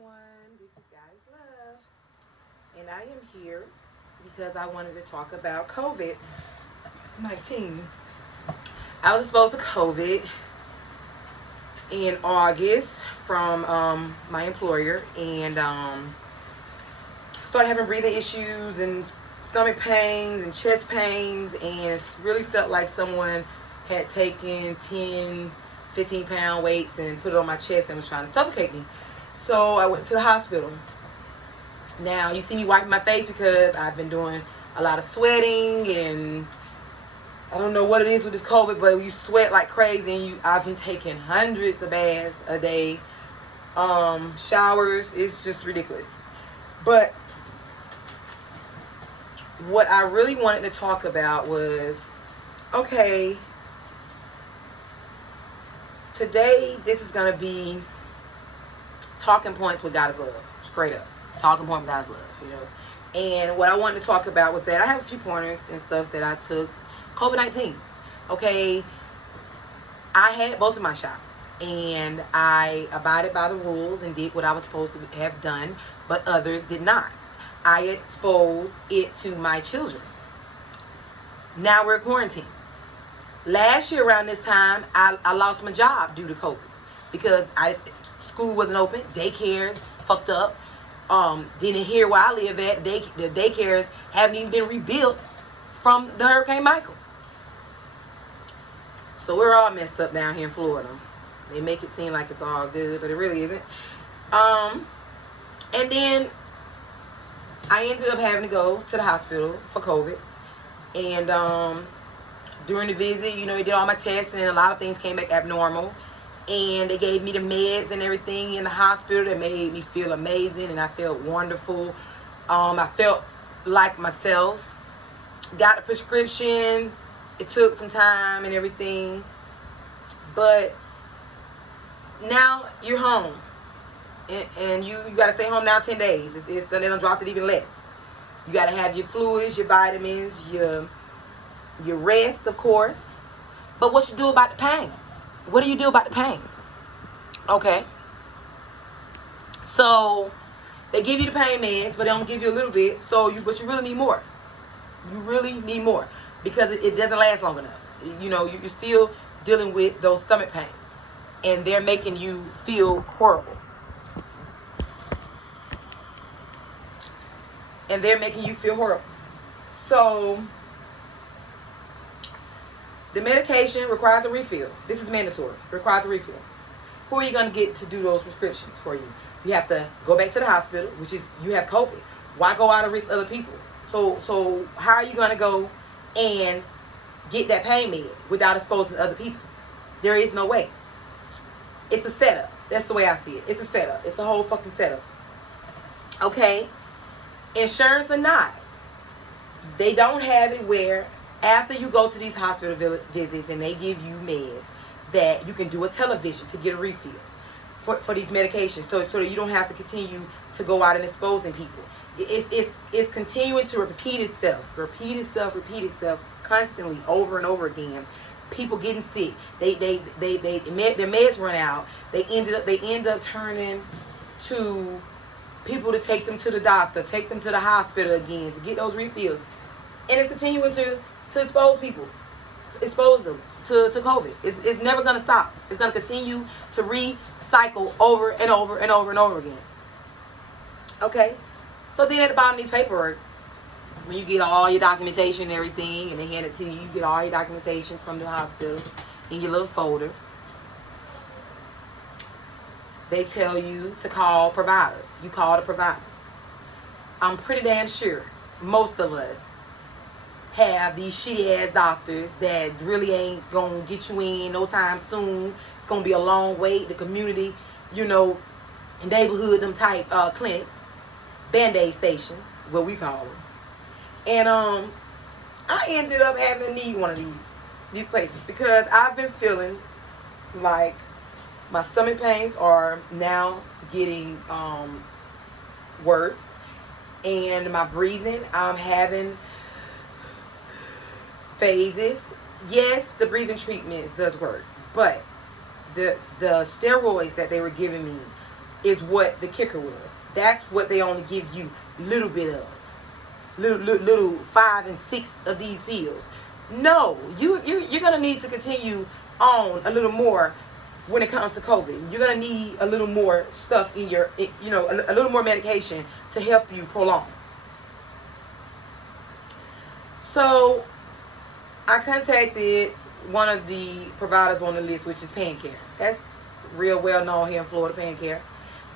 everyone. This is Goddess Love, and I am here because I wanted to talk about COVID-19. I was exposed to COVID in August from my employer, and started having breathing issues and stomach pains and chest pains, and it really felt like someone had taken 10, 15-pound weights and put it on my chest and was trying to suffocate me. So I went to the hospital. Now you see me wiping my face because I've been doing a lot of sweating, and I don't know what it is with this COVID, but you sweat like crazy, and I've been taking hundreds of baths a day, showers. It's just ridiculous. But what I really wanted to talk about was, okay, today this is going to be talking points with Goddess Love. Straight up. Talking point with Goddess Love, you know. And what I wanted to talk about was that I have a few pointers and stuff that I took COVID-19. Okay. I had both of my shots, and I abided by the rules and did what I was supposed to have done, but others did not. I exposed it to my children. Now we're quarantined. Last year around this time, I lost my job due to COVID because school wasn't open. Daycares fucked up. Didn't hear where I live at. The daycares haven't even been rebuilt from the Hurricane Michael. So we're all messed up down here in Florida. They make it seem like it's all good, but it really isn't. And then I ended up having to go to the hospital for COVID. And during the visit, you know, they did all my tests, and a lot of things came back abnormal. And they gave me the meds and everything in the hospital that made me feel amazing, and I felt wonderful. I felt like myself. Got a prescription. It took some time and everything. But now you're home. And you got to stay home now 10 days. They don't drop it even less. You got to have your fluids, your vitamins, your rest, of course. But what you do about the pain? What do you do about the pain? Okay. So they give you the pain meds, but they don't give you a little bit. But you really need more. You really need more because it doesn't last long enough. You know, you're still dealing with those stomach pains, and they're making you feel horrible. So the medication requires a refill. This is mandatory. Requires a refill. Who are you going to get to do those prescriptions for you? You have to go back to the hospital, which is, you have COVID. Why go out and risk other people? So how are you going to go and get that pain med without exposing other people? There is no way. It's a setup. That's the way I see it. It's a setup. It's a whole fucking setup. Okay? Insurance or not, they don't have it where after you go to these hospital visits and they give you meds, that you can do a television to get a refill for these medications, so that you don't have to continue to go out and exposing people. It's continuing to repeat itself constantly over and over again. People getting sick. Their meds run out. They end up turning to people to take them to the doctor, take them to the hospital again to get those refills, and it's continuing to expose people, to expose them to COVID. It's never going to stop. It's going to continue to recycle over and over and over and over again. Okay? So then at the bottom of these paperwork, when you get all your documentation and everything, and they hand it to you, you get all your documentation from the hospital in your little folder. They tell you to call providers. You call the providers. I'm pretty damn sure most of us have these shitty ass doctors that really ain't gonna get you in no time soon. It's gonna be a long wait. The community, you know, neighborhood, them type clinics, Band-Aid stations, what we call them. And I ended up having to need one of these places because I've been feeling like my stomach pains are now getting worse, and my breathing, I'm having phases. Yes, the breathing treatments does work, but the steroids that they were giving me is what the kicker was. That's what they only give you little bit of. Little 5 and 6 of these pills. No, you're going to need to continue on a little more when it comes to COVID. You're going to need a little more stuff in your, a little more medication to help you prolong. So I contacted one of the providers on the list, which is PanCare. That's real well known here in Florida, PanCare.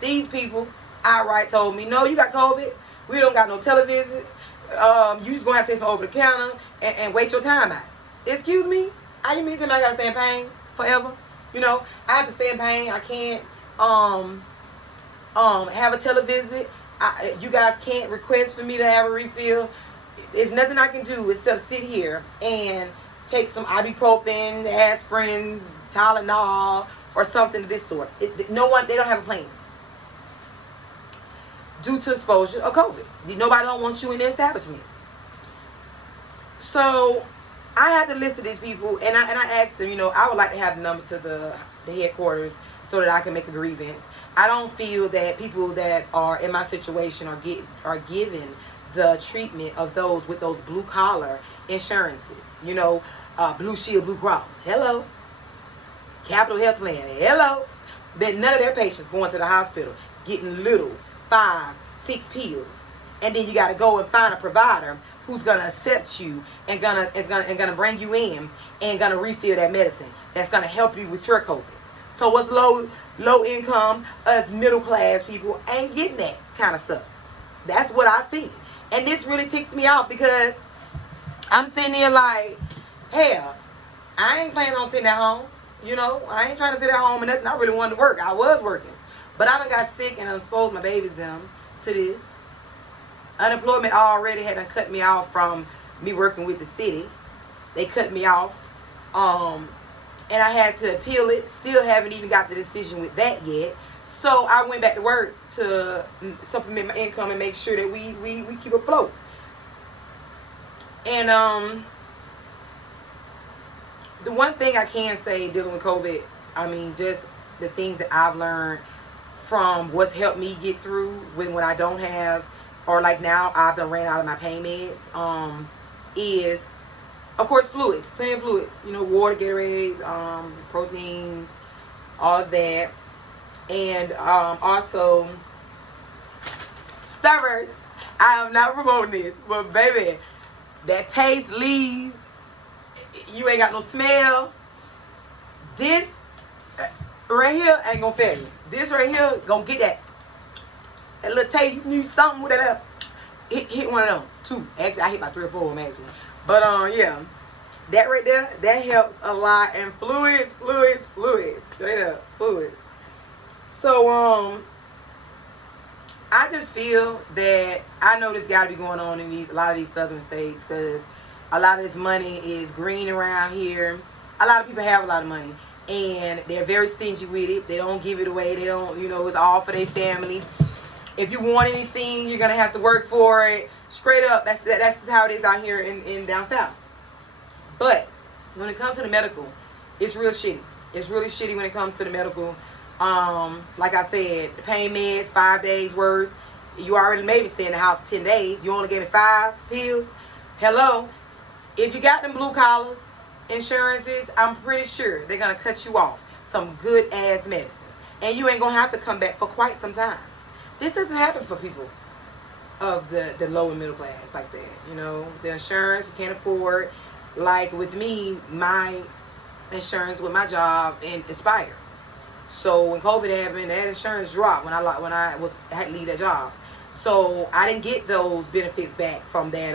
These people outright told me, no, you got COVID. We don't got no television. You just going to have to take some over the counter and wait your time out. Excuse me? How you mean somebody got to stay in pain forever? I have to stay in pain. I can't have a televisit. You guys can't request for me to have a refill. There's nothing I can do except sit here and take some ibuprofen, aspirins, Tylenol, or something of this sort. They don't have a plan. Due to exposure of COVID. Nobody don't want you in their establishments. So I had the list of these people, and I asked them, I would like to have the number to the headquarters so that I can make a grievance. I don't feel that people that are in my situation are given the treatment of those with those blue collar insurances. Blue Shield, Blue Cross. Hello. Capital Health Plan. Hello. That none of their patients going to the hospital getting little 5, 6 pills, and then you got to go and find a provider who's gonna accept you and gonna bring you in and gonna refill that medicine that's gonna help you with your COVID. So what's low income, us middle class people ain't getting that kind of stuff. That's what I see, and this really ticks me off because I'm sitting here like, hell, I ain't planning on sitting at home. I ain't trying to sit at home and nothing. I really wanted to work. I was working. But I done got sick and exposed my babies them to this. Unemployment already had done cut me off from me working with the city. They cut me off. And I had to appeal it. Still haven't even got the decision with that yet. So I went back to work to supplement my income and make sure that we keep afloat. And the one thing I can say dealing with COVID, just the things that I've learned from what's helped me get through when I don't have, or like now I've done ran out of my pain meds, is of course fluids, plenty of fluids, water, Gatorades, proteins, all of that. And also stirrers. I am not promoting this, but baby, that taste leaves, you ain't got no smell. This right here ain't gonna fail you. This right here gonna get that little taste. You need something with that. Hit one of them. 2. Actually, I hit about 3 or 4 of them actually. But yeah, that right there, that helps a lot. And fluids, straight up fluids. So I just feel that I know this got to be going on in a lot of these southern states because a lot of this money is green around here. A lot of people have a lot of money. And they're very stingy with it. They don't give it away. They don't, it's all for their family. If you want anything, you're going to have to work for it. Straight up, that's just how it is out here in down south. But when it comes to the medical, it's real shitty. It's really shitty when it comes to the medical. Like I said, the pain meds, 5 days worth. You already made me stay in the house for 10 days. You only gave me 5 pills. Hello. If you got them blue collars, insurances, I'm pretty sure they're going to cut you off some good ass medicine. And you ain't going to have to come back for quite some time. This doesn't happen for people of the low and middle class like that. The insurance you can't afford. Like with me, my insurance with my job expired. So when COVID happened, that insurance dropped when I had to leave that job. So I didn't get those benefits back from that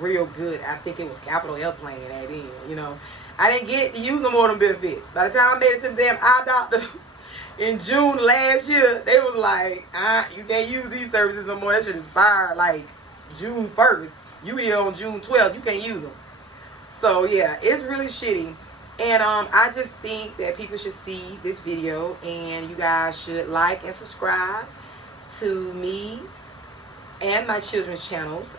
real good, I think it was Capital Health Plan that in, I didn't get to use no more of them benefits. By the time I made it to the damn eye doctor in June last year, they was like, you can't use these services no more. That should expire like June 1st. You here on June 12th, you can't use them. So yeah, it's really shitty. And I just think that people should see this video, and you guys should like and subscribe to me and my children's channels.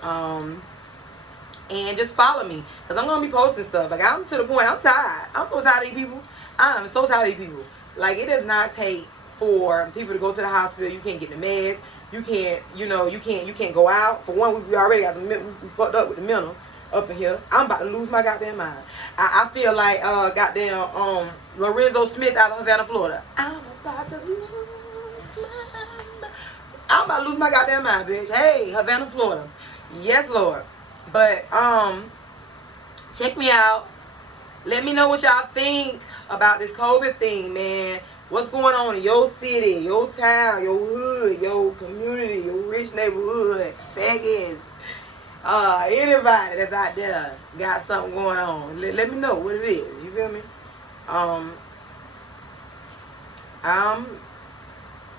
And just follow me, because I'm going to be posting stuff. Like, I'm to the point, I'm tired. I'm so tired of these people. I'm so tired of these people. Like, it does not take for people to go to the hospital. You can't get the meds. You can't, you can't go out. For one, we already got some, we fucked up with the mental up in here. I'm about to lose my goddamn mind. I feel like goddamn Lorenzo Smith out of Havana, Florida. I'm about to lose my goddamn mind, bitch. Hey, Havana, Florida. Yes, Lord. But check me out. Let me know what y'all think about this COVID thing, man. What's going on in your city, your town, your hood, your community, your rich neighborhood, faggots, anybody that's out there got something going on. Let me know what it is. You feel me? I'm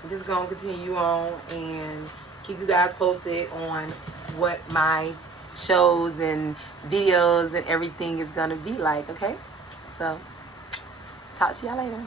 just gonna continue on and keep you guys posted on what my shows and videos and everything is gonna be like. Okay, so talk to y'all later.